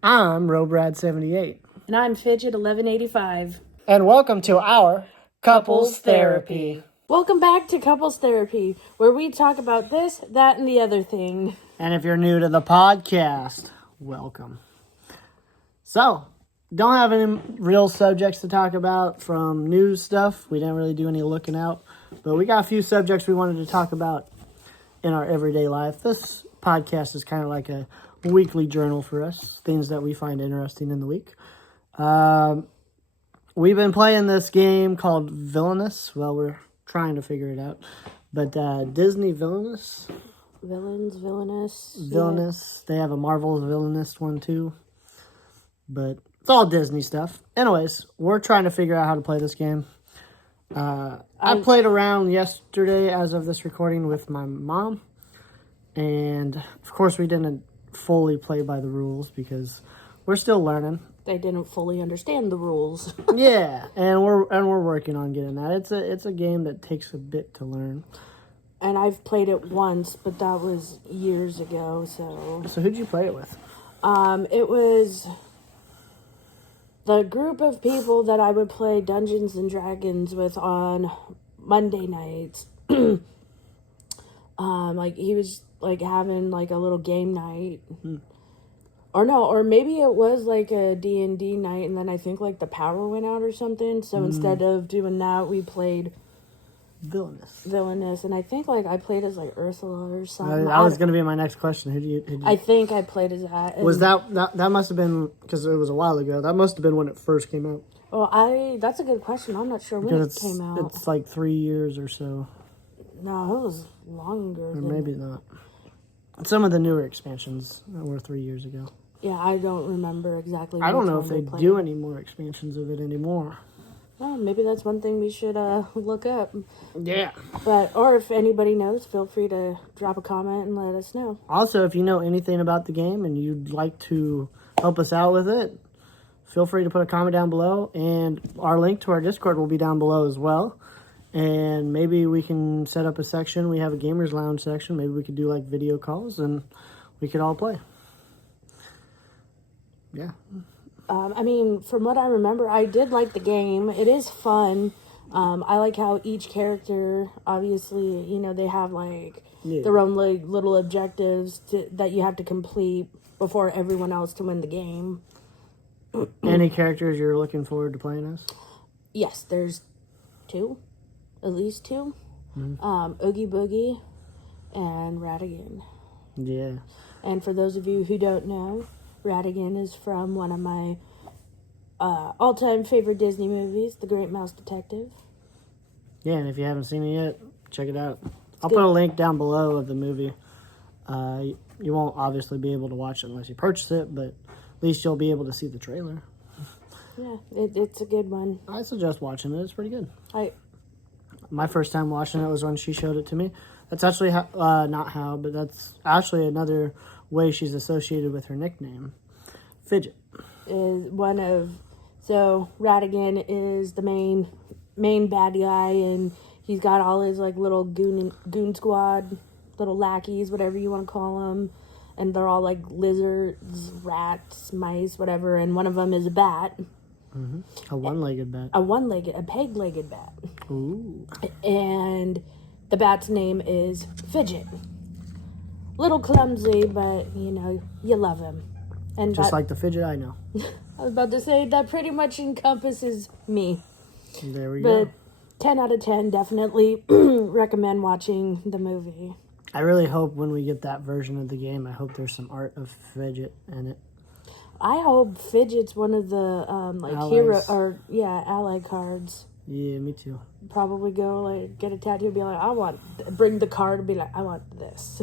I'm Robrad78. And I'm Fidget 1185. And welcome to our Couples Therapy. Welcome back to Couples Therapy, where we talk about this, that, and the other thing. And if you're new to the podcast, welcome. So, don't have any real subjects to talk about from news stuff. We didn't really do any looking out. But we got a few subjects we wanted to talk about in our everyday life. This podcast is kind of like a weekly journal for us, things that we find interesting in the week. We've been playing this game called Villainous. Well, we're trying to figure it out. But Disney Villainous. Villainous. Villainous. Yeah. They have a Marvel's Villainous one too. But it's all Disney stuff. Anyways, we're trying to figure out how to play this game. I played around yesterday as of this recording with my mom. And, of course, we didn't fully play by the rules because we're still learning. They didn't fully understand the rules. Yeah, and we're working on getting that. It's a game that takes a bit to learn. And I've played it once, but that was years ago, So who'd you play it with? It was the group of people that I would play Dungeons and Dragons with on Monday nights. He was having a little game night. Or maybe it was a D&D night, and then I think the power went out or something. So instead of doing that, we played Villainous, and I think I played as Ursula or something. That was going to be my next question. Who do you I think I played as that. Was that must have been, because it was a while ago, that must have been when it first came out. Well, that's a good question. I'm not sure when it came out. It's 3 years or so. No, it was longer. Or maybe not. Some of the newer expansions were 3 years ago. Yeah, I don't remember exactly. I don't know if they do any more expansions of it anymore. Well, maybe that's one thing we should look up. Yeah. Or if anybody knows, feel free to drop a comment and let us know. Also, if you know anything about the game and you'd like to help us out with it, feel free to put a comment down below. And our link to our Discord will be down below as well. And maybe we can set up a section. We have a Gamers Lounge section. Maybe we could do video calls and we could all play. Yeah. From what I remember, I did like the game. It is fun. I like how each character, obviously, they have their own little objectives that you have to complete before everyone else to win the game. Any characters you're looking forward to playing as? Yes, there's at least two. Oogie Boogie and Ratigan. Yeah. And for those of you who don't know, Ratigan is from one of my all-time favorite Disney movies, The Great Mouse Detective. Yeah, and if you haven't seen it yet, check it out. I'll put a link down below of the movie. You won't obviously be able to watch it unless you purchase it, but at least you'll be able to see the trailer. Yeah, it's a good one. I suggest watching it. It's pretty good. My first time watching it was when she showed it to me. That's actually but that's actually another way she's associated with her nickname, Fidget. So Ratigan is the main bad guy, and he's got all his little goon squad, little lackeys, whatever you want to call them, and they're all lizards, rats, mice, whatever, and one of them is a bat. Mm-hmm. A one-legged bat. A peg-legged bat. Ooh. And the bat's name is Fidget. Little clumsy, but, you love him. And just like the Fidget I know. I was about to say, that pretty much encompasses me. There we go. But 10 out of 10, definitely recommend watching the movie. I really hope when we get that version of the game, I hope there's some art of Fidget in it. I hope Fidget's one of the ally cards. Yeah, me too. Probably go get a tattoo and be like, bring the card and be like, I want this.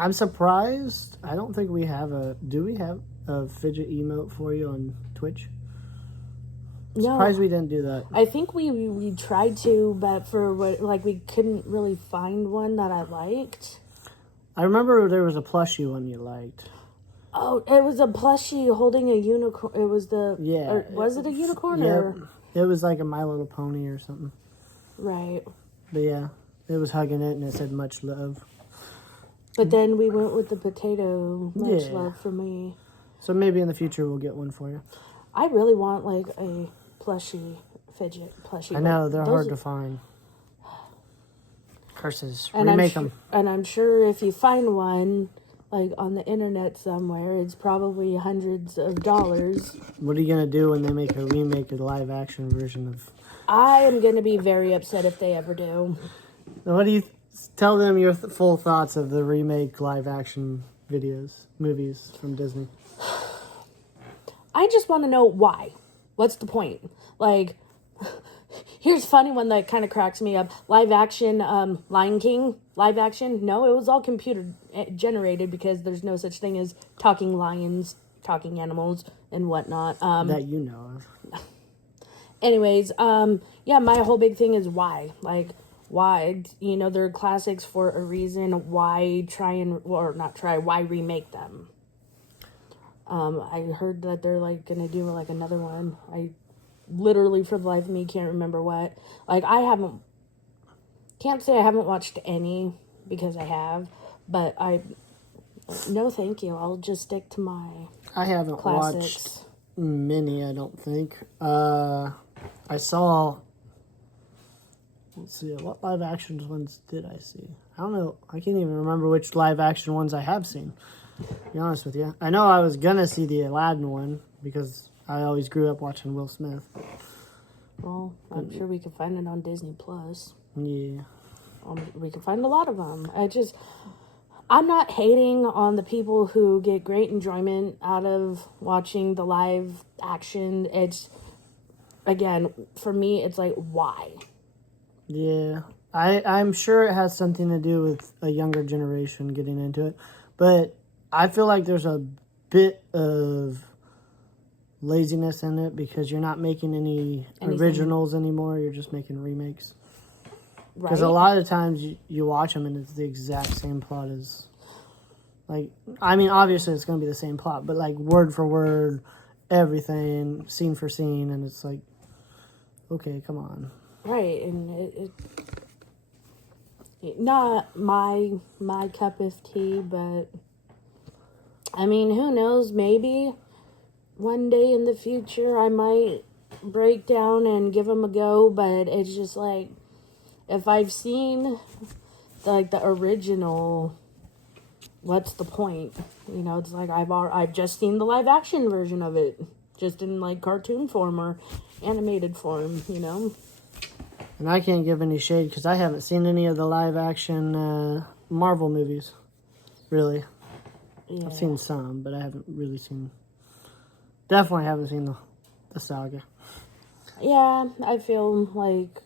I'm surprised. I don't think we have do we have a Fidget emote for you on Twitch? No. Surprised we didn't do that. I think we tried to, but for we couldn't really find one that I liked. I remember there was a plushie one you liked. Oh, it was a plushie holding a unicorn. It was was it a unicorn? Yeah, or? It was like a My Little Pony or something. Right. But yeah, it was hugging it and it said much love. But then we went with the potato, much love for me. So maybe in the future we'll get one for you. I really want like a plushie. I know, they're hard to find. Curses. And Remake them. And I'm sure if you find one, like on the internet somewhere, it's probably hundreds of dollars. What are you going to do when they make a remake of the live action version of... I am going to be very upset if they ever do. What do you... Tell them your full thoughts of the remake live action movies from Disney. I just want to know why. What's the point? Like, here's a funny one that kind of cracks me up. Live action, Lion King, live action. No, it was all computer generated because there's no such thing as talking lions, talking animals, and whatnot. That you know of. Anyways, yeah, my whole big thing is why. Like, why? You know, they're classics for a reason. Why why remake them? I heard that they're like gonna do like another one. I literally for the life of me can't remember what. Like can't say I haven't watched any because I have, but no thank you. I'll just stick to my I haven't classics. Watched many, I don't think. I saw, let's see, what live action ones did I see? I don't know. I can't even remember which live action ones I have seen, to be honest with you. I know I was going to see the Aladdin one because I always grew up watching Will Smith. Well, I'm sure we can find it on Disney Plus. Yeah. We can find a lot of them. I'm not hating on the people who get great enjoyment out of watching the live action. It's, again, for me, it's like, why? Yeah. I'm sure it has something to do with a younger generation getting into it. But I feel like there's a bit of laziness in it because you're not making anything originals anymore. You're just making remakes. Because a lot of times you watch them and it's the exact same plot as... Like, I mean, obviously it's going to be the same plot, but like word for word, everything, scene for scene, and it's like, okay, come on. Right, and it not my cup of tea, but I mean, who knows? Maybe one day in the future I might break down and give them a go. But it's just like, if I've seen the original, what's the point? You know, it's like I've just seen the live action version of it, just in like cartoon form or animated form. You know. And I can't give any shade because I haven't seen any of the live-action Marvel movies, really. Yeah. I've seen some, but I haven't really seen... Definitely haven't seen the saga. Yeah, I feel like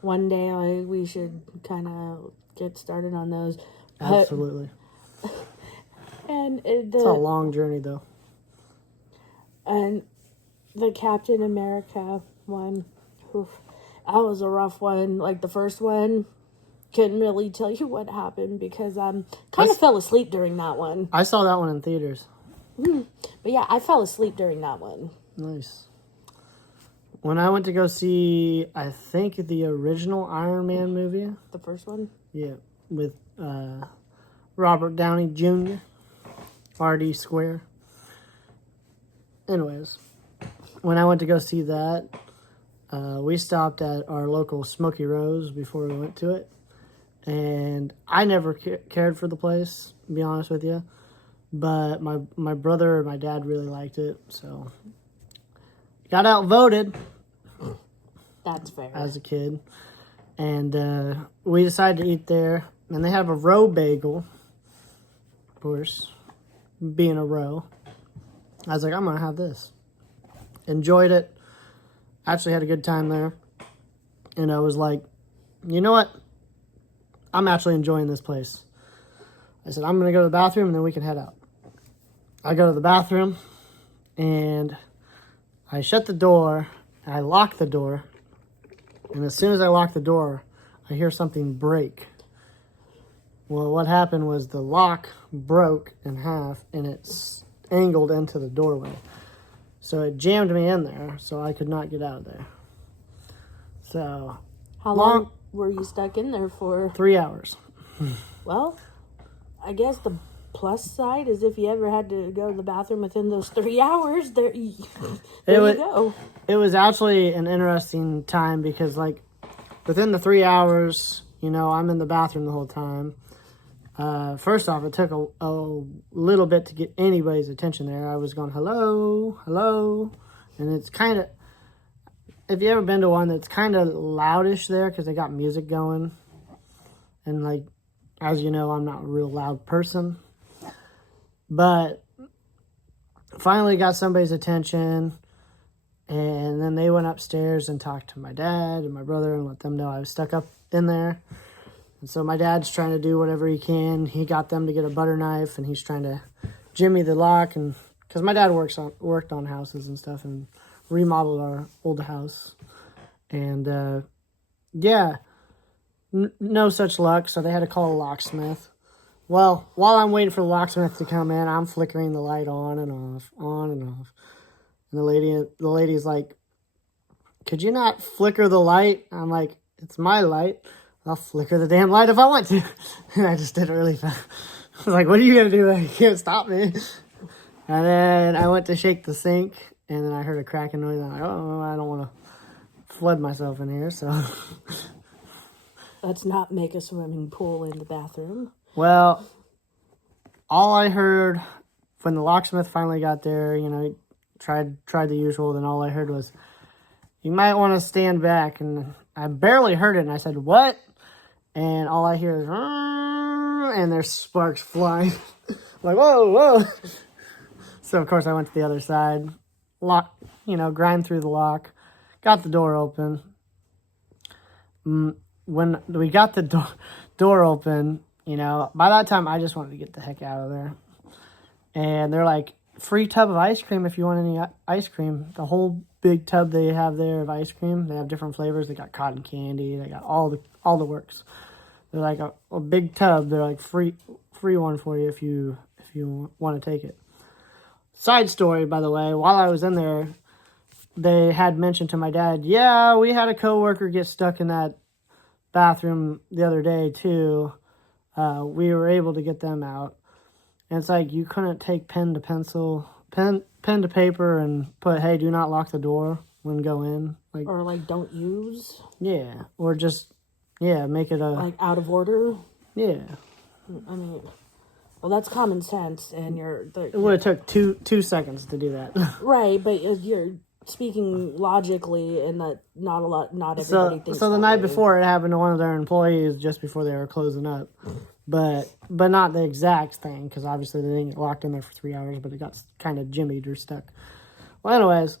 one day we should kind of get started on those. Absolutely. And it's a long journey, though. And the Captain America one... Oof. That was a rough one. Like, the first one, couldn't really tell you what happened because kind of fell asleep during that one. I saw that one in theaters. But yeah, I fell asleep during that one. Nice. When I went to go see, I think, the original Iron Man movie. The first one? Yeah, with Robert Downey Jr., RD Square. Anyways, when I went to go see that, we stopped at our local Smokey Rose before we went to it. And I never cared for the place, to be honest with you. But my brother and my dad really liked it, so... Got outvoted. That's fair. As a kid. And we decided to eat there. And they have a roe bagel. Of course, being a roe. I was like, I'm going to have this. Enjoyed it. Actually had a good time there. And I was like, you know what? I'm actually enjoying this place. I said, I'm going to go to the bathroom and then we can head out. I go to the bathroom and I shut the door. I lock the door. And as soon as I lock the door, I hear something break. Well, what happened was the lock broke in half and it angled into the doorway. So it jammed me in there, so I could not get out of there. So... How long were you stuck in there for? 3 hours. Well, I guess the plus side is if you ever had to go to the bathroom within those 3 hours, there you go. It was actually an interesting time because, like, within the 3 hours, I'm in the bathroom the whole time. First off, it took a little bit to get anybody's attention there. I was going, hello, hello. And it's kind of, if you ever been to one, that's kind of loudish there because they got music going. And, like, as you know, I'm not a real loud person. But finally got somebody's attention. And then they went upstairs and talked to my dad and my brother and let them know I was stuck up in there. And so my dad's trying to do whatever he can. He got them to get a butter knife, and he's trying to jimmy the lock. And because my dad worked on houses and stuff and remodeled our old house. And, no such luck, so they had to call a locksmith. Well, while I'm waiting for the locksmith to come in, I'm flickering the light on and off, on and off. And the lady's like, could you not flicker the light? I'm like, it's my light. I'll flicker the damn light if I want to. And I just did it really fast. I was like, what are you going to do? You can't stop me. And then I went to shake the sink, and then I heard a cracking noise. I'm like, oh, I don't want to flood myself in here, so. Let's not make a swimming pool in the bathroom. Well, all I heard when the locksmith finally got there, he tried the usual, then all I heard was, you might want to stand back. And I barely heard it, and I said, what? And all I hear is, and there's sparks flying. I'm like, whoa, whoa. So, of course, I went to the other side, grind through the lock, got the door open. When we got the door open, by that time, I just wanted to get the heck out of there. And they're like, free tub of ice cream if you want any ice cream. The whole big tub they have there of ice cream. They have different flavors. They got cotton candy. They got all the works. They're like a big tub. They're like free one for you if you want to take it. Side story, by the way, while I was in there, they had mentioned to my dad, yeah, we had a coworker get stuck in that bathroom the other day too. We were able to get them out. And it's like, you couldn't take pen to paper and put, hey, do not lock the door when go in. Or don't use. Yeah. Or just, make it out of order. Yeah. I mean, well, that's common sense, and it would have took two seconds to do that. Right, but you're speaking logically, and that not everybody thinks. So the night before, it happened to one of their employees just before they were closing up. But not the exact thing, because obviously they didn't get locked in there for 3 hours, but it got kind of jimmied or stuck. Well, anyways,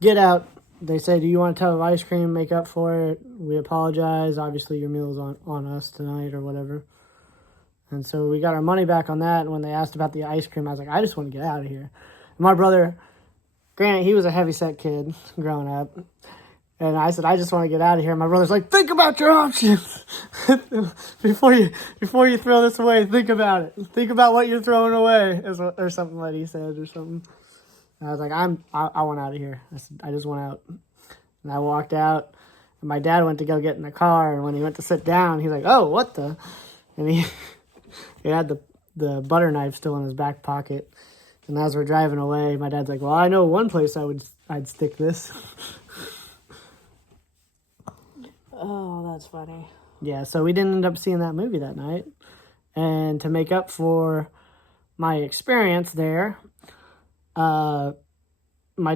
get out. They say, do you want a tub of ice cream? Make up for it. We apologize. Obviously, your meal's on us tonight or whatever. And so we got our money back on that. And when they asked about the ice cream, I was like, I just want to get out of here. And my brother, granted, he was a heavyset kid growing up. And I said, I just want to get out of here. And my brother's like, think about your options. before you throw this away, think about it. Think about what you're throwing away, or something that he said or something. And I was like, I want out of here. I just want out. And I walked out. And my dad went to go get in the car. And when he went to sit down, he's like, oh, what the? And he had the butter knife still in his back pocket. And as we're driving away, my dad's like, well, I know one place I'd stick this. Oh, that's funny. Yeah, so we didn't end up seeing that movie that night. And to make up for my experience there, my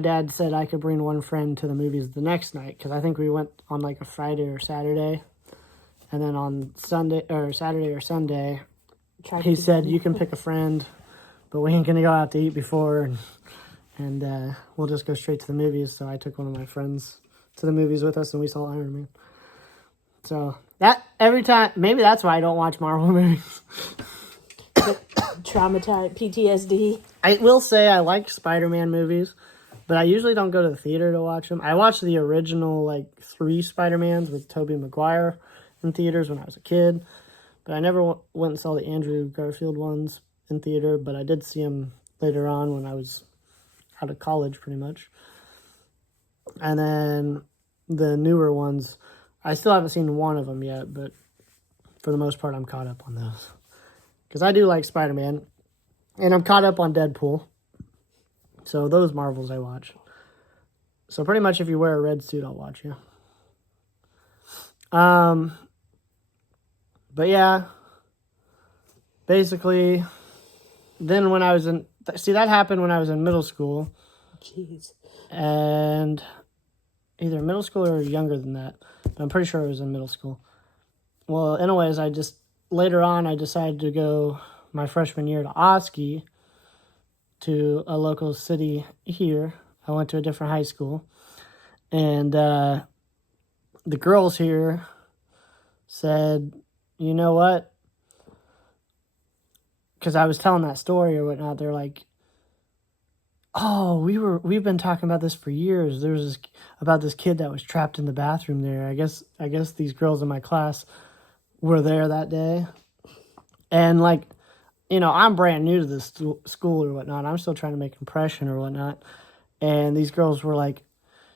dad said I could bring one friend to the movies the next night, because I think we went on like a Friday or Saturday. And then on Saturday or Sunday, he said, you can pick a friend, but we ain't going to go out to eat before, and we'll just go straight to the movies. So I took one of my friends to the movies with us, and we saw Iron Man. So that every time, maybe that's why I don't watch Marvel movies. Traumatized, PTSD. I will say I like Spider-Man movies, but I usually don't go to the theater to watch them. I watched the original 3 Spider-Mans with Tobey Maguire in theaters when I was a kid, but I never went and saw the Andrew Garfield ones in theater, but I did see them later on when I was out of college pretty much. And then the newer ones, I still haven't seen one of them yet, but for the most part, I'm caught up on those. because I do like Spider-Man, and I'm caught up on Deadpool. So those Marvels I watch. So pretty much if you wear a red suit, I'll watch you. But yeah, basically, then when I was in, that happened when I was in middle school. Jeez. And either middle school or younger than that. But I'm pretty sure it was in middle school. Well, anyways, later on, I decided to go my freshman year to Oski, to a local city here. I went to a different high school. And the girls here said, you know what? Because I was telling that story or whatnot, they're like, oh, we've been talking about this for years. There was about this kid that was trapped in the bathroom there. I guess these girls in my class were there that day. And like, I'm brand new to this school or whatnot. I'm still trying to make an impression or whatnot. And these girls were like,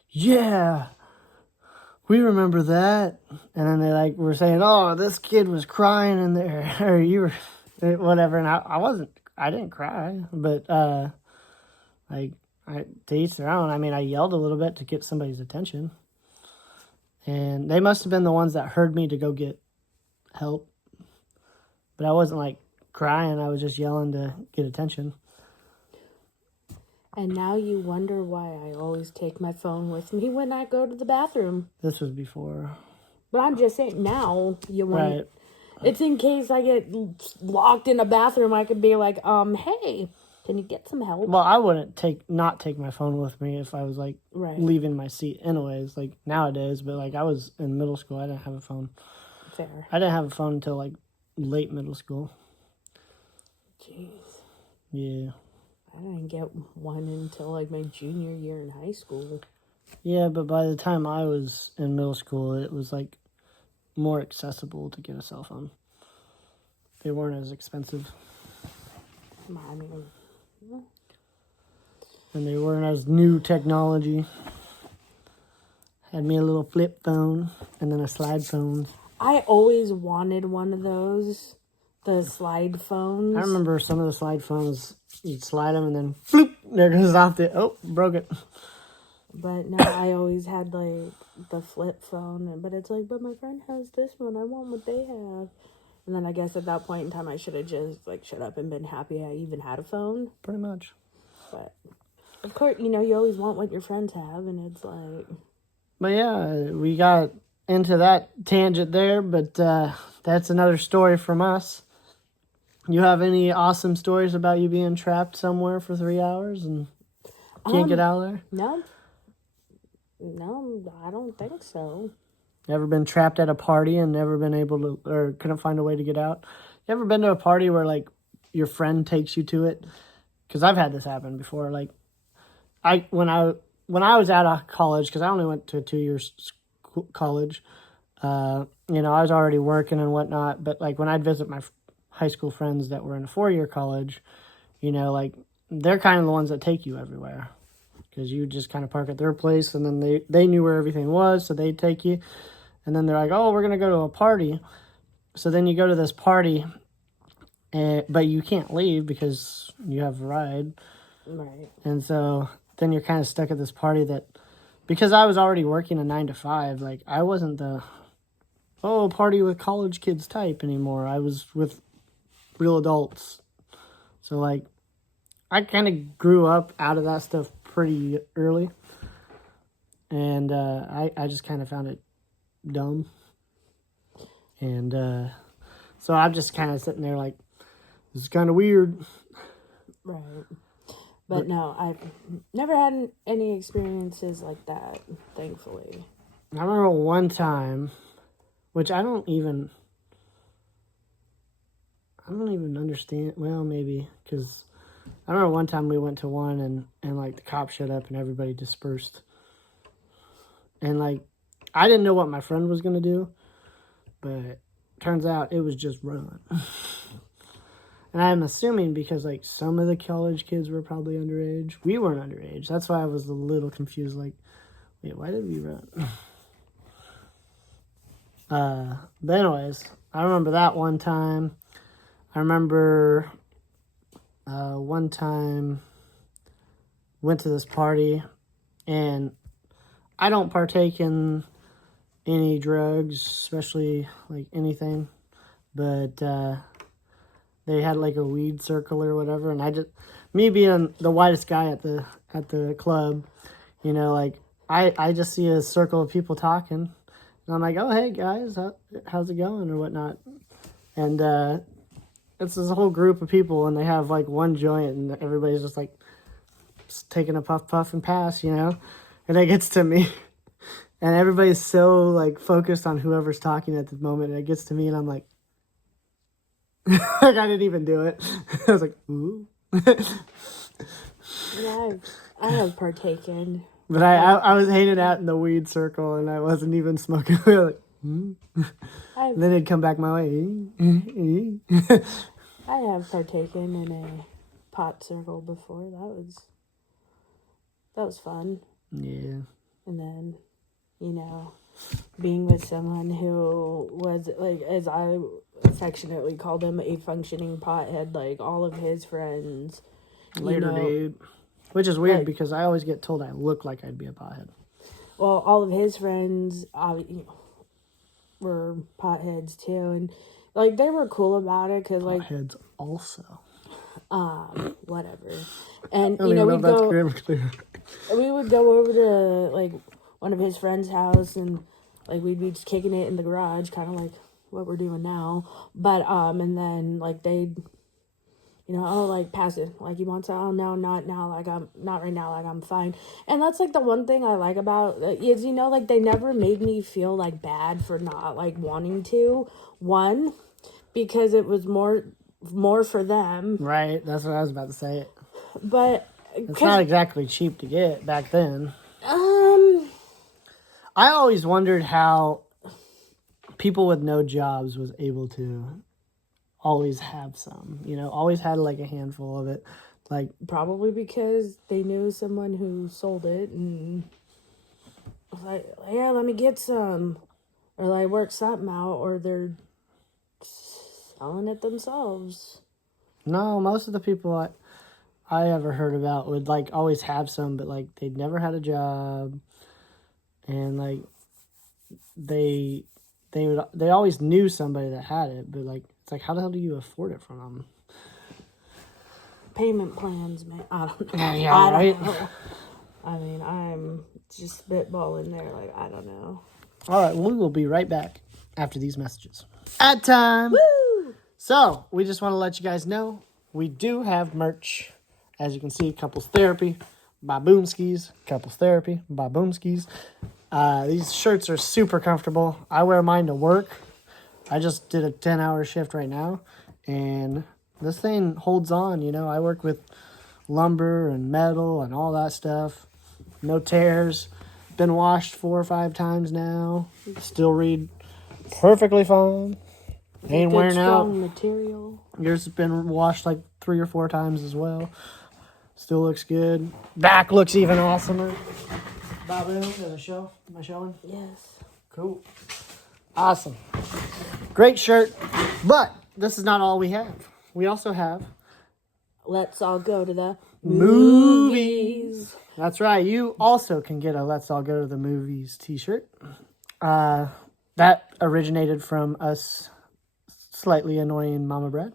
yeah, we remember that. And then they were saying, oh, this kid was crying in there, or you were whatever. And I didn't cry, but to each their own. I mean, I yelled a little bit to get somebody's attention. And they must have been the ones that heard me to go get help. But I wasn't crying. I was just yelling to get attention. And now you wonder why I always take my phone with me when I go to the bathroom. This was before. But I'm just saying, now you want. Right. It's in case I get locked in a bathroom, I could be like, hey, can you get some help? Well, I wouldn't not take my phone with me if I was right. leaving my seat anyways, nowadays. But I was in middle school, I didn't have a phone. Fair. I didn't have a phone until late middle school. Jeez. Yeah. I didn't get one until my junior year in high school. Yeah, but by the time I was in middle school, it was more accessible to get a cell phone. They weren't as expensive. I mean, and they weren't as new technology. Had me a little flip phone and then a slide phone. I always wanted one of those, the slide phones. I remember some of the slide phones, you'd slide them and then floop, there goes off broke it. But no, I always had the flip phone, but it's but my friend has this one, I want what they have. And then I guess at that point in time, I should have just shut up and been happy I even had a phone. Pretty much. But of course, you always want what your friends have, and it's But yeah, we got into that tangent there, but that's another story from us. You have any awesome stories about you being trapped somewhere for 3 hours and can't get out of there? No, I don't think so. Ever been trapped at a party and never been able to, or couldn't find a way to get out? You ever been to a party where your friend takes you to it? Because I've had this happen before. When I was out of college, because I only went to a 2-year college, I was already working and whatnot. But when I'd visit my high school friends that were in a 4-year college, they're kind of the ones that take you everywhere. Because you just kind of park at their place, and then they knew where everything was, so they'd take you. And then they're like, oh, we're going to go to a party. So then you go to this party, but you can't leave because you have a ride. Right. And so then you're kind of stuck at this party because I was already working a 9 to 5, I wasn't the, party with college kids type anymore. I was with real adults. So, I kind of grew up out of that stuff pretty early. And I just kind of found it dumb. And so I'm just kind of sitting there this is kind of weird. Right. But no, I've never had any experiences like that, thankfully. I remember one time, which I don't even understand. Well, maybe, because I remember one time we went to one and the cops showed up and everybody dispersed. And I didn't know what my friend was going to do, but turns out it was just run. And I'm assuming because some of the college kids were probably underage. We weren't underage. That's why I was a little confused. Wait, why did we run? But anyways, I remember that one time. I remember one time went to this party, and I don't partake in any drugs, especially like anything, but they had like a weed circle or whatever, and me being the whitest guy at the club, like I just see a circle of people talking, and I'm like, oh hey guys, how's it going or whatnot, and it's this whole group of people, and they have like one joint, and everybody's just like taking a puff and pass, and it gets to me, and everybody's so like focused on whoever's talking at the moment, and it gets to me, and I'm like, like I didn't even do it. I was like, ooh. Yeah, I have partaken. But I was hanging out in the weed circle, and I wasn't even smoking. Like, and then it'd come back my way. I have partaken in a pot circle before. That was fun. Yeah. And then, being with someone who was, like, as I affectionately called him, a functioning pothead, like, all of his friends. Later, dude. Which is weird because I always get told I look like I'd be a pothead. Well, all of his friends were potheads, too. And, like, they were cool about it because, like... Potheads also. Whatever. And, we would go over to, like, one of his friend's house, and, like, we'd be just kicking it in the garage, kind of like what we're doing now. But, and then, like, they'd, like, pass it. Like, you want to? Oh, no, not now. Like, not right now. Like, I'm fine. And that's, like, the one thing I like about is, like, they never made me feel, like, bad for not, like, wanting to. One, because it was more for them. Right, that's what I was about to say. But it's not exactly cheap to get back then. I always wondered how people with no jobs was able to always have some, always had like a handful of it. Like, probably because they knew someone who sold it and was like, yeah, let me get some, or like work something out, or they're selling it themselves. No, most of the people I ever heard about would like always have some, but like they'd never had a job, and like they always knew somebody that had it, but like it's like, how the hell do you afford it from them? Payment plans, man. I don't know. Yeah, I don't know. I mean, I'm just spitballing there. Like, I don't know. All right, we will be right back after these messages. Ad time. Woo! So we just want to let you guys know we do have merch. As you can see, Couples Therapy by Boomskis. Couples Therapy by Boomskis. These shirts are super comfortable. I wear mine to work. I just did a 10-hour shift right now, and this thing holds on, I work with lumber and metal and all that stuff. No tears. Been washed 4 or 5 times now. Still read perfectly fine. Ain't wearing out. Material. Yours has been washed like 3 or 4 times as well. Still looks good. Back looks even awesomer. Baboon, am I showing? Yes. Cool. Awesome. Great shirt. But this is not all we have. We also have... Let's all go to the movies. That's right. You also can get a Let's All Go to the Movies t-shirt. That originated from us slightly annoying Mama Bread.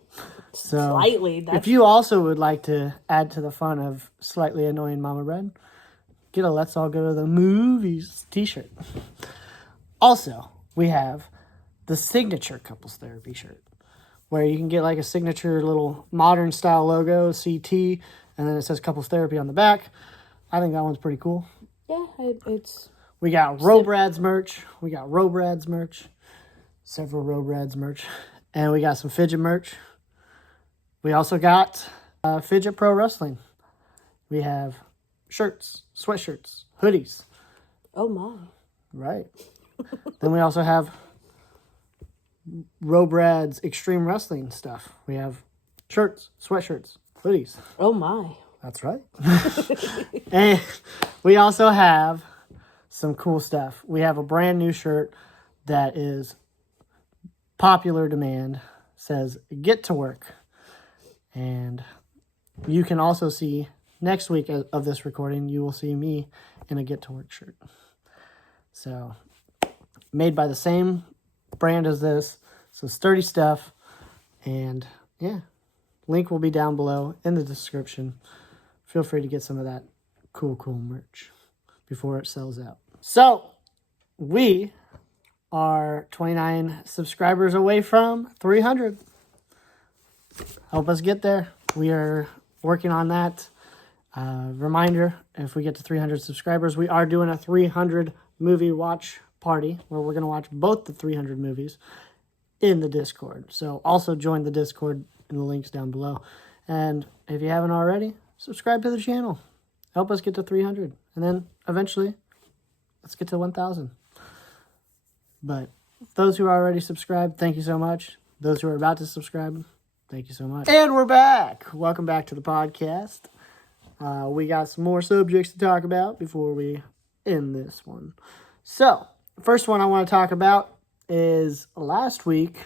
So slightly. If you also would like to add to the fun of slightly annoying Mama Bread, get a Let's All Go to the Movies t-shirt. Also, we have the signature Couples Therapy shirt, where you can get like a signature little modern style logo, CT, and then it says Couples Therapy on the back. I think that one's pretty cool. Yeah, it's... We got Robrad's merch. Several Robrad's merch. And we got some Fidget merch. We also got Fidget Pro Wrestling. We have shirts, sweatshirts, hoodies. Oh, my. Right. Then we also have Robrad's Extreme Wrestling stuff. We have shirts, sweatshirts, hoodies. Oh, my. That's right. And we also have some cool stuff. We have a brand new shirt that is popular demand. says "Get to Work," and you can also see next week of this recording. You will see me in a Get to Work shirt. So, made by the same brand as this, so sturdy stuff, and yeah, link will be down below in the description. Feel free to get some of that cool merch before it sells out. So, we are 29 subscribers away from 300. Help us get there. We are working on that. Reminder, if we get to 300 subscribers, we are doing a 300 movie watch party where we're going to watch both the 300 movies in the Discord. So also join the Discord in the links down below. And if you haven't already, subscribe to the channel. Help us get to 300. And then eventually, let's get to 1,000. But those who are already subscribed, thank you so much. Those who are about to subscribe, thank you so much. And we're back. Welcome back to the podcast. We got some more subjects to talk about before we end this one. So, first one I want to talk about is last week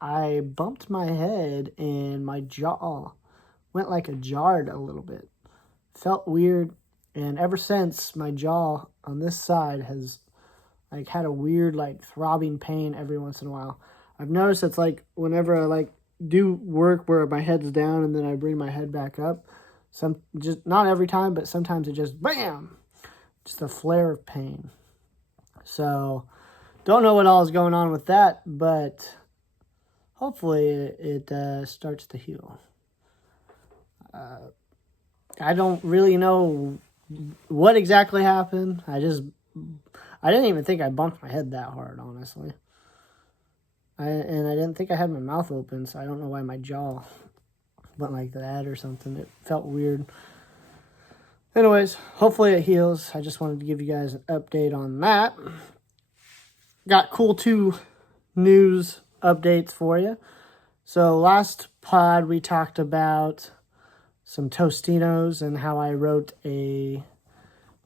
I bumped my head and my jaw went like ajarred a little bit. Felt weird, and ever since my jaw on this side has like had a weird like throbbing pain every once in a while. I've noticed it's like whenever I like do work where my head's down and then I bring my head back up, just not every time, but sometimes it just bam, just a flare of pain. So don't know what all is going on with that, but hopefully it starts to heal. I don't really know what exactly happened. I didn't even think I bumped my head that hard, honestly. I didn't think I had my mouth open, so I don't know why my jaw went like that or something. It felt weird. Anyways, hopefully it heals. I just wanted to give you guys an update on that. Got cool 2 news updates for you. So last pod we talked about some Tostinos and how I wrote a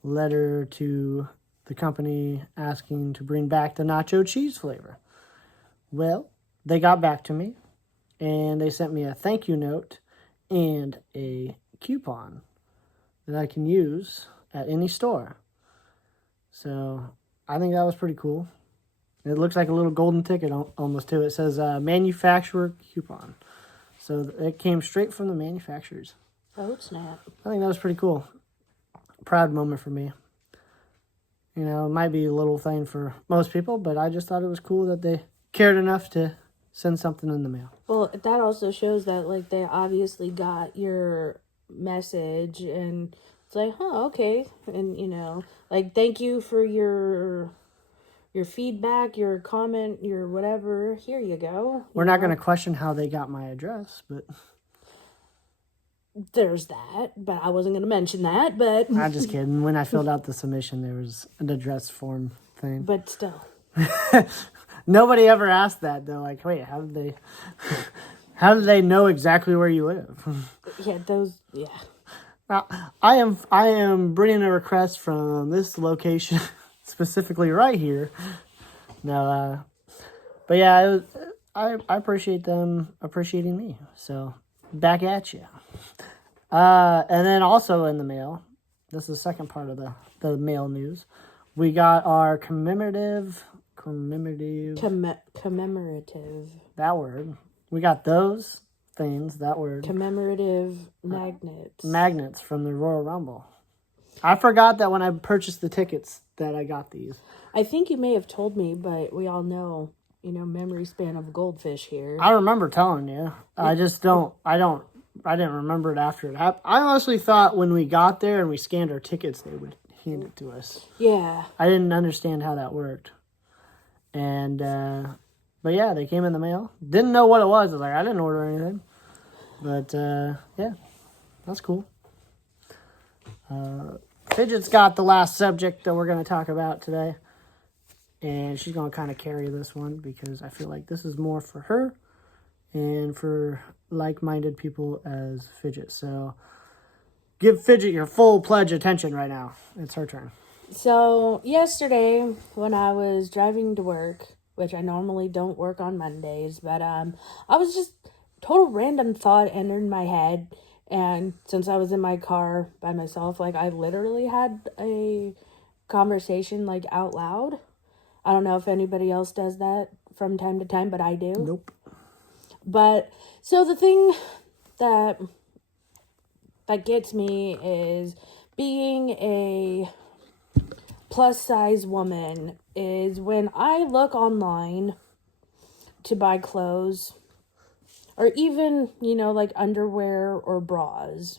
letter to the company asking to bring back the nacho cheese flavor. Well, they got back to me and they sent me a thank you note and a coupon that I can use at any store. So I think that was pretty cool. It looks like a little golden ticket almost too. It says manufacturer coupon. So it came straight from the manufacturers. Oh, snap. I think that was pretty cool. Proud moment for me. You know, it might be a little thing for most people, but I just thought it was cool that they cared enough to send something in the mail. Well, that also shows that, like, they obviously got your message, and it's like, okay. And, you know, like, thank you for your feedback, your comment, your whatever. Here you go. We're not going to question how they got my address, but... There's that, but I wasn't going to mention that, but... I'm just kidding. When I filled out the submission, there was an address form thing. But still. Nobody ever asked that, though. Like, wait, how did they know exactly where you live? Yeah. Now, I am bringing a request from this location, specifically right here. No, but yeah, I appreciate them appreciating me. So, back at you. And then also in the mail, this is the second part of the mail news. We got our commemorative. That word. We got those things, that word. Commemorative magnets. Magnets from the Royal Rumble. I forgot that when I purchased the tickets that I got these. I think you may have told me, but we all know, memory span of a goldfish here. I remember telling you. I didn't remember it after it happened. I honestly thought when we got there and we scanned our tickets, they would hand it to us. Yeah. I didn't understand how that worked. And, but yeah, they came in the mail. Didn't know what it was. I was like, I didn't order anything. But, yeah, that's cool. Fidget's got the last subject that we're going to talk about today. And she's going to kind of carry this one because I feel like this is more for her and for like-minded people as Fidget. So give Fidget your full pledge attention right now. It's her turn. So yesterday when I was driving to work, which I normally don't work on Mondays, but I was just total random thought entered my head, and since I was in my car by myself, like I literally had a conversation like out loud. I don't know if anybody else does that from time to time, but I do. Nope. But so the thing that gets me is being a plus size woman is when I look online to buy clothes or even, like underwear or bras.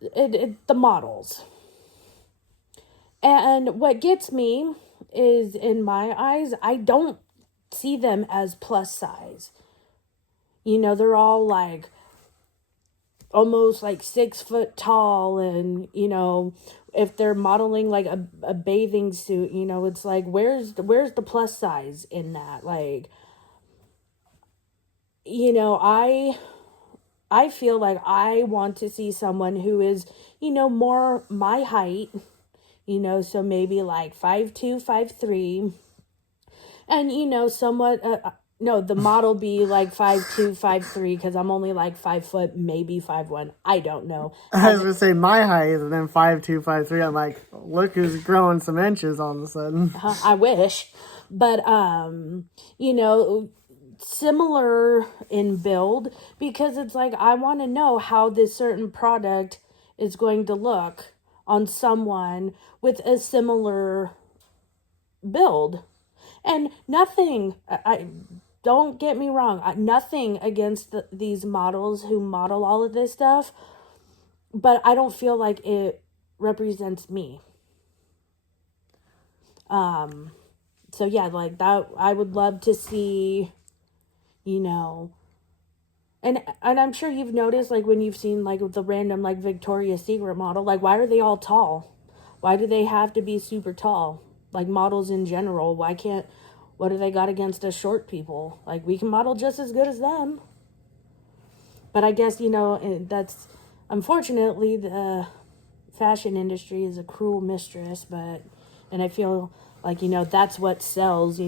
The models. And what gets me is, in my eyes, I don't see them as plus size. They're all like almost like 6 foot tall, and if they're modeling like a bathing suit, it's like where's the plus size in that? Like, I feel like I want to see someone who is, more my height, so maybe like 5'2", 5'3", and somewhat no, the model be like 5'2", 5'3", because I'm only like 5 foot, maybe 5'1". I don't know. I was gonna say my height is then 5'2", 5'3". I'm like, look who's growing some inches all of a sudden. I wish, but similar in build, because it's like I want to know how this certain product is going to look on someone with a similar build. And nothing, I don't get me wrong, nothing against these models who model all of this stuff, but I don't feel like it represents me. So yeah, like that, I would love to see, and I'm sure you've noticed, like when you've seen like the random like Victoria's Secret model, like why are they all tall? Why do they have to be super tall? Like models in general, what do they got against us short people? Like we can model just as good as them. But I guess, that's unfortunately the fashion industry is a cruel mistress, and I feel like, that's what sells,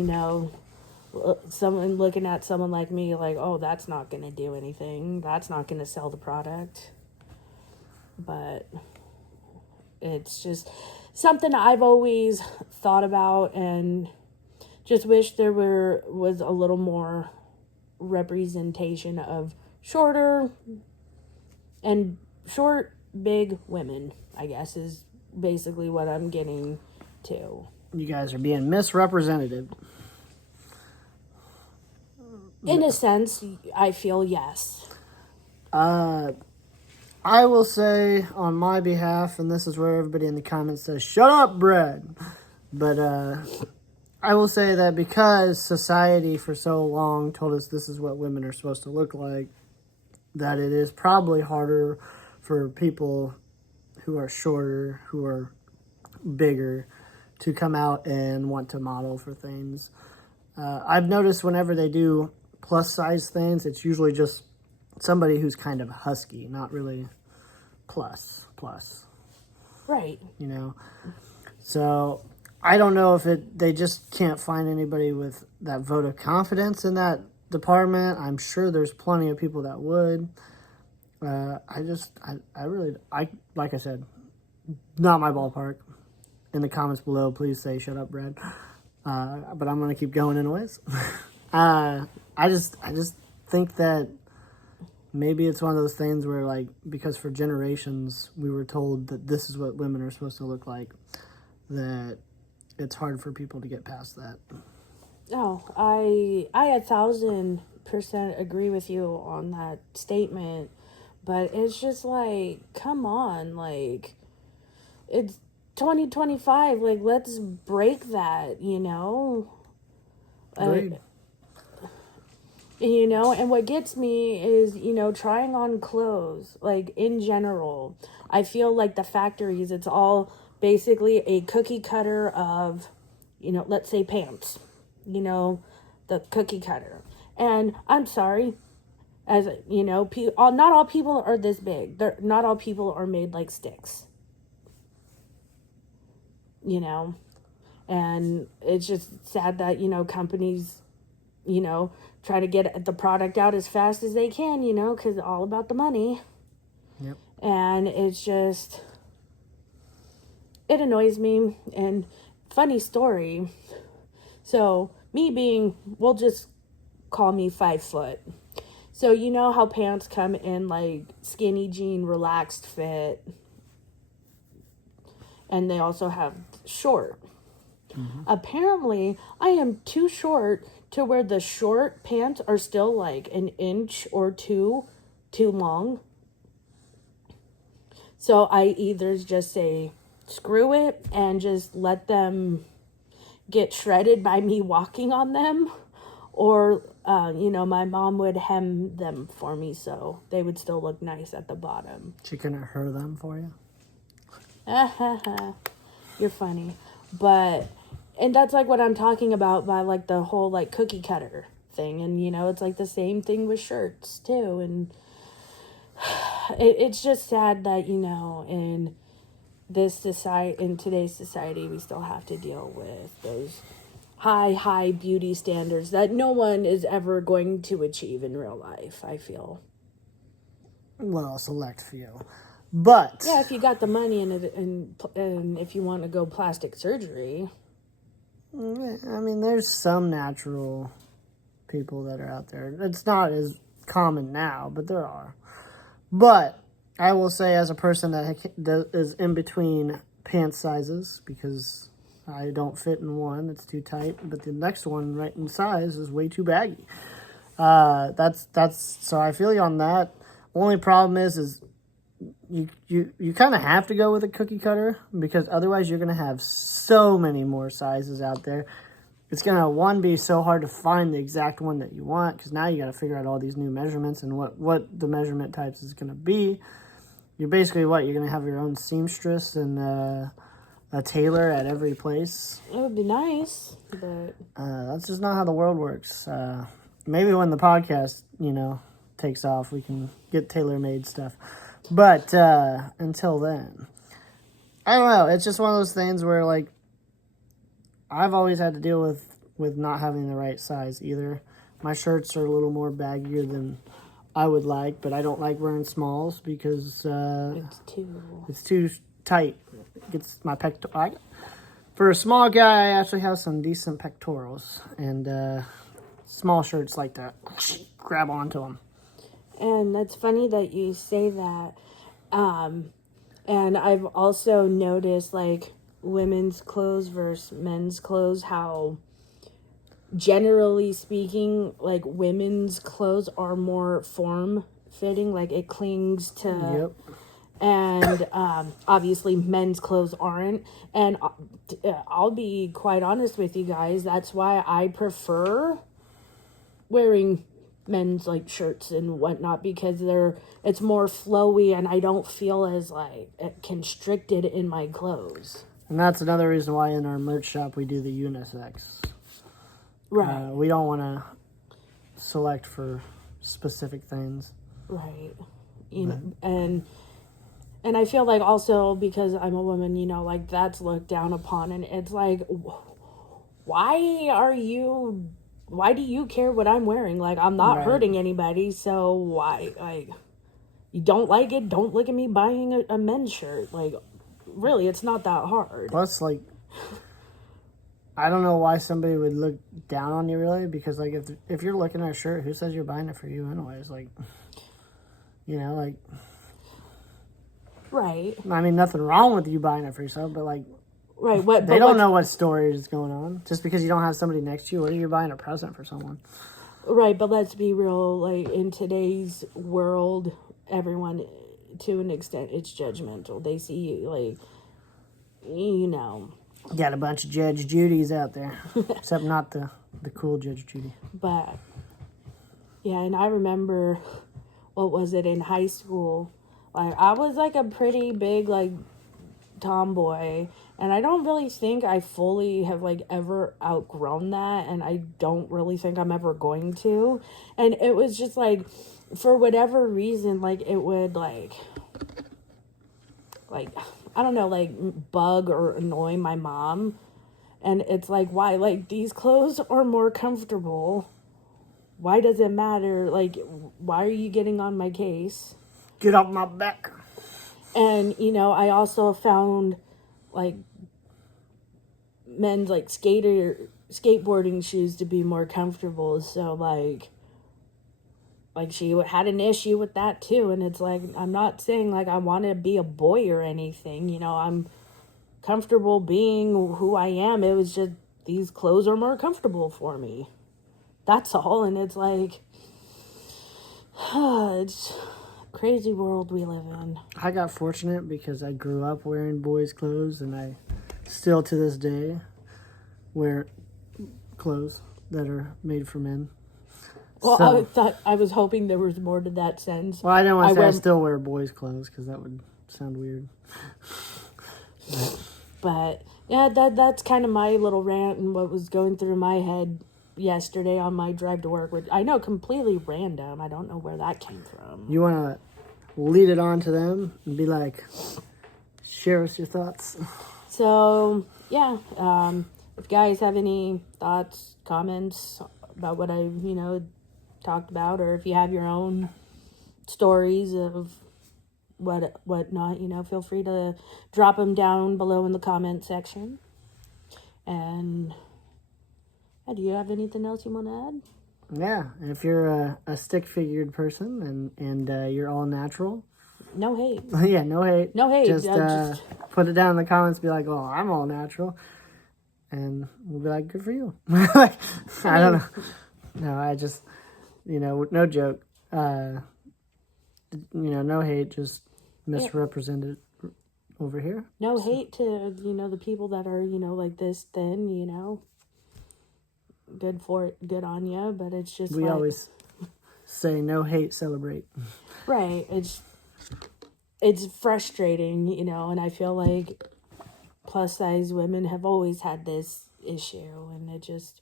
someone looking at someone like me like, oh, that's not going to do anything. That's not going to sell the product. But it's just something I've always thought about, and just wish there was a little more representation of short, big women, I guess, is basically what I'm getting to. You guys are being misrepresented. In a sense, I feel yes. I will say on my behalf, and this is where everybody in the comments says, shut up, Brad. But I will say that because society for so long told us this is what women are supposed to look like, that it is probably harder for people who are shorter, who are bigger, to come out and want to model for things. I've noticed whenever they do plus size things, it's usually just somebody who's kind of husky, not really plus. Right. So I don't know if they just can't find anybody with that vote of confidence in that department. I'm sure there's plenty of people that would. I really, like I said, not my ballpark. In the comments below, please say shut up, Brad. But I'm gonna keep going anyways. I just think that maybe it's one of those things where, like, because for generations we were told that this is what women are supposed to look like, that it's hard for people to get past that. Oh, I 1,000% agree with you on that statement, but it's just like, come on, like, it's 2025, like, let's break that, Agreed. And what gets me is, trying on clothes, like, in general. I feel like the factories, it's all basically a cookie cutter of, let's say pants, the cookie cutter. And I'm sorry, as not all people are this big. Not all people are made like sticks. And it's just sad that, companies, try to get the product out as fast as they can, because all about the money. Yep. And it's just, it annoys me. And funny story. So we'll just call me 5 foot. So you know how pants come in like skinny jean, relaxed fit. And they also have short. Mm-hmm. Apparently, I am too short to where the short pants are still like an inch or two too long. So I either just say, screw it, and just let them get shredded by me walking on them. Or, my mom would hem them for me so they would still look nice at the bottom. She couldn't her them for you? You're funny. And that's like what I'm talking about by like the whole like cookie cutter thing. And, it's like the same thing with shirts too. And it's just sad that, in today's society, we still have to deal with those high beauty standards that no one is ever going to achieve in real life, I feel. Well, select few. But yeah, if you got the money and if you want to go plastic surgery. I mean, there's some natural people that are out there. It's not as common now, but there are. But I will say, as a person that is in between pants sizes, because I don't fit in one, it's too tight, but the next one right in size is way too baggy. That's so I feel you on that. Only problem is you kind of have to go with a cookie cutter, because otherwise you're going to have so many more sizes out there. It's going to, be so hard to find the exact one that you want, because now you got to figure out all these new measurements and what the measurement types is going to be. You're basically you're going to have your own seamstress and a tailor at every place. It would be nice, but that's just not how the world works. Maybe when the podcast, takes off, we can get tailor-made stuff. But until then, I don't know. It's just one of those things where, like, I've always had to deal with not having the right size either. My shirts are a little more baggier than I would like, but I don't like wearing smalls because it's too tight. It gets my pectoral. For a small guy, I actually have some decent pectorals, and small shirts like to grab onto them. And that's funny that you say that. And I've also noticed, like, women's clothes versus men's clothes, how, generally speaking, like, women's clothes are more form-fitting. Like, it clings to... Yep. And obviously men's clothes aren't. And I'll be quite honest with you guys. That's why I prefer wearing men's like shirts and whatnot, because it's more flowy and I don't feel as like constricted in my clothes. And that's another reason why in our merch shop we do the unisex. Right. We don't want to select for specific things. Right. And I feel like also because I'm a woman, like that's looked down upon, and it's like, why do you care what I'm wearing? Like, I'm not hurting anybody, so why? Like, you don't like it, don't look at me buying a men's shirt. Like, really, it's not that hard. Plus, like, I don't know why somebody would look down on you, really, because, like, if you're looking at a shirt, who says you're buying it for you anyways? Like, like... Right. I mean, nothing wrong with you buying it for yourself, but, like... Right. They don't know what story is going on. Just because you don't have somebody next to you, what are you buying a present for someone? Right, but let's be real. Like, in today's world, everyone, to an extent, it's judgmental. They see you, like, Got a bunch of Judge Judys out there. Except not the cool Judge Judy. But, yeah, and I remember, what was it, in high school? Like, I was, like, a pretty big, like, tomboy, and I don't really think I fully have, like, ever outgrown that, and I don't really think I'm ever going to. And it was just, like, for whatever reason, like, it would, like, I don't know, like, bug or annoy my mom. And it's like, why? Like, these clothes are more comfortable. Why does it matter? Like, why are you getting on my case? Get off my back. And, you know, I also found, like, men's, like, skateboarding shoes to be more comfortable. So, like, she had an issue with that, too. And it's like, I'm not saying, like, I want to be a boy or anything. You know, I'm comfortable being who I am. It was just, these clothes are more comfortable for me. That's all. And it's like, it's a crazy world we live in. I got fortunate because I grew up wearing boys' clothes, and I still to this day wear clothes that are made for men. Well, I was hoping there was more to that sense. Well, I didn't want to say I still wear boys' clothes because that would sound weird. But yeah, that's kind of my little rant and what was going through my head yesterday on my drive to work. Which I know, completely random. I don't know where that came from. You want to lead it on to them and be like, share us your thoughts. So yeah, if you guys have any thoughts, comments about what I talked about, or if you have your own stories of what not, feel free to drop them down below in the comment section. And do you have anything else you want to add? Yeah, if you're a stick-figured person and you're all natural. No hate. Yeah, no hate. No hate. Just put it down in the comments. Be like, oh, I'm all natural. And we'll be like, good for you. I don't know. No, I just, no joke. No hate, just misrepresented over here. No hate to, the people that are, like this thin, good on you, but it's just we always say no hate, celebrate. Right. It's frustrating, and I feel like plus size women have always had this issue, and it just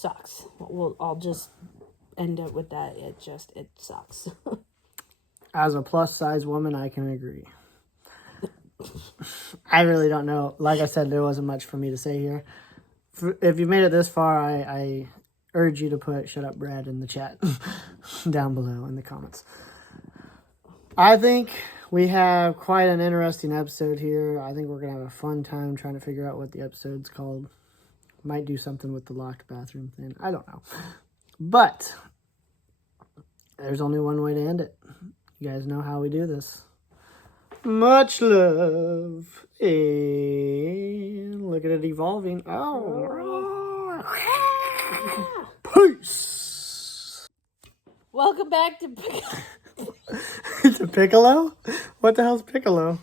sucks. Well, I'll just end it with that. It sucks. As a plus size woman, I can agree. I really don't know. Like I said, there wasn't much for me to say here. If you made it this far, I urge you to put "Shut Up, Brad" in the chat down below in the comments. I think we have quite an interesting episode here. I think we're going to have a fun time trying to figure out what the episode's called. Might do something with the locked bathroom thing. I don't know. But there's only one way to end it. You guys know how we do this. Much love. And look at it evolving. Oh. Peace. Welcome back to To Piccolo? What the hell's Piccolo?